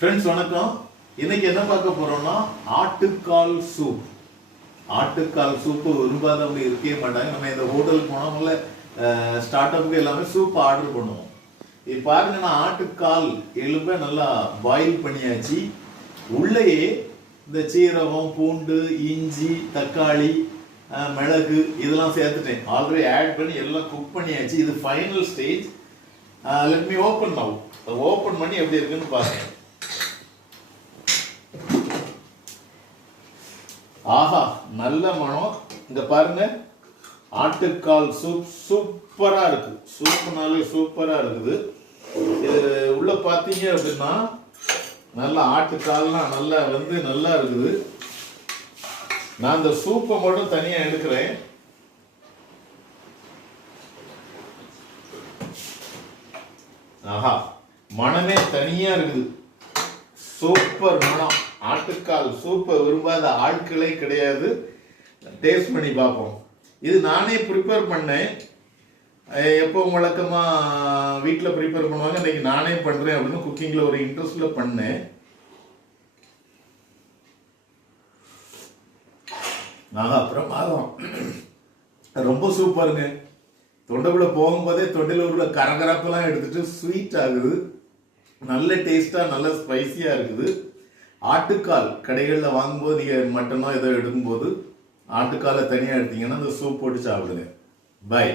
Friends வணக்கம். இன்னைக்கு என்ன பார்க்க போறோம்னா ஆட்டுக்கால் சூப். ஆட்டுக்கால் சூப்பு விரும்பாதவங்க இருக்கவே மாட்டாங்க. நம்ம இந்த ஹோட்டலுக்கு போனவங்கள ஸ்டார்ட் அப்புக்கு எல்லாமே சூப் ஆர்டர் பண்ணுவோம். இது பாருங்க, நான் ஆட்டுக்கால் எலும்பை நல்லா பாயில் பண்ணியாச்சு. உள்ளேயே இந்த சீரகம், பூண்டு, இஞ்சி, தக்காளி, மிளகு இதெல்லாம் சேர்த்துட்டேன். ஆல்ரெடி ஆட் பண்ணி எல்லாம் குக் பண்ணியாச்சு. இது final stage. Let me open now. Open பண்ணி எப்படி இருக்குன்னு பாருங்க. ஆஹா, நல்ல மனம். இங்க பாருங்க, ஆட்டுக்கால் சூப் சூப்பரா இருக்கு. சூப்புனாலே சூப்பரா இருக்குது. இது உள்ள பாத்தீங்க அப்படின்னா நல்லா ஆட்டுக்கால்லாம் நல்லா இருக்குது. நான் இந்த சூப்பை மட்டும் தனியா எடுக்கிறேன். ஆஹா, மனமே தனியா இருக்குது. சூப்பர் மனம். ஆட்டுக்கால் சூப்பை விரும்பாத ஆட்களே கிடையாது. டேஸ்ட் பண்ணி பார்ப்போம். இது நானே ப்ரிப்பேர் பண்ணேன். எப்போ வழக்கமாக வீட்டில் ப்ரிப்பேர் பண்ணுவாங்க, இன்னைக்கு நானே பண்ணுறேன் அப்படின்னு குக்கிங்கில் ஒரு இன்ட்ரெஸ்டில் பண்ணேன். பிரமாதம், ரொம்ப சூப்பருங்க. தொண்டைக்குள்ள போகும்போதே தொண்டையில் உள்ள கரகரப்பெல்லாம் எடுத்துட்டு ஸ்வீட் ஆகுது. நல்ல டேஸ்டாக நல்ல ஸ்பைசியாக இருக்குது. ஆட்டுக்கால் கடைகளில் வாங்கும்போது நீங்கள் மட்டனோ ஏதோ எடுக்கும்போது ஆட்டுக்காலை தனியாக எடுத்தீங்கன்னா அந்த சூப் போட்டு சாப்பிடுங்க. பாய்.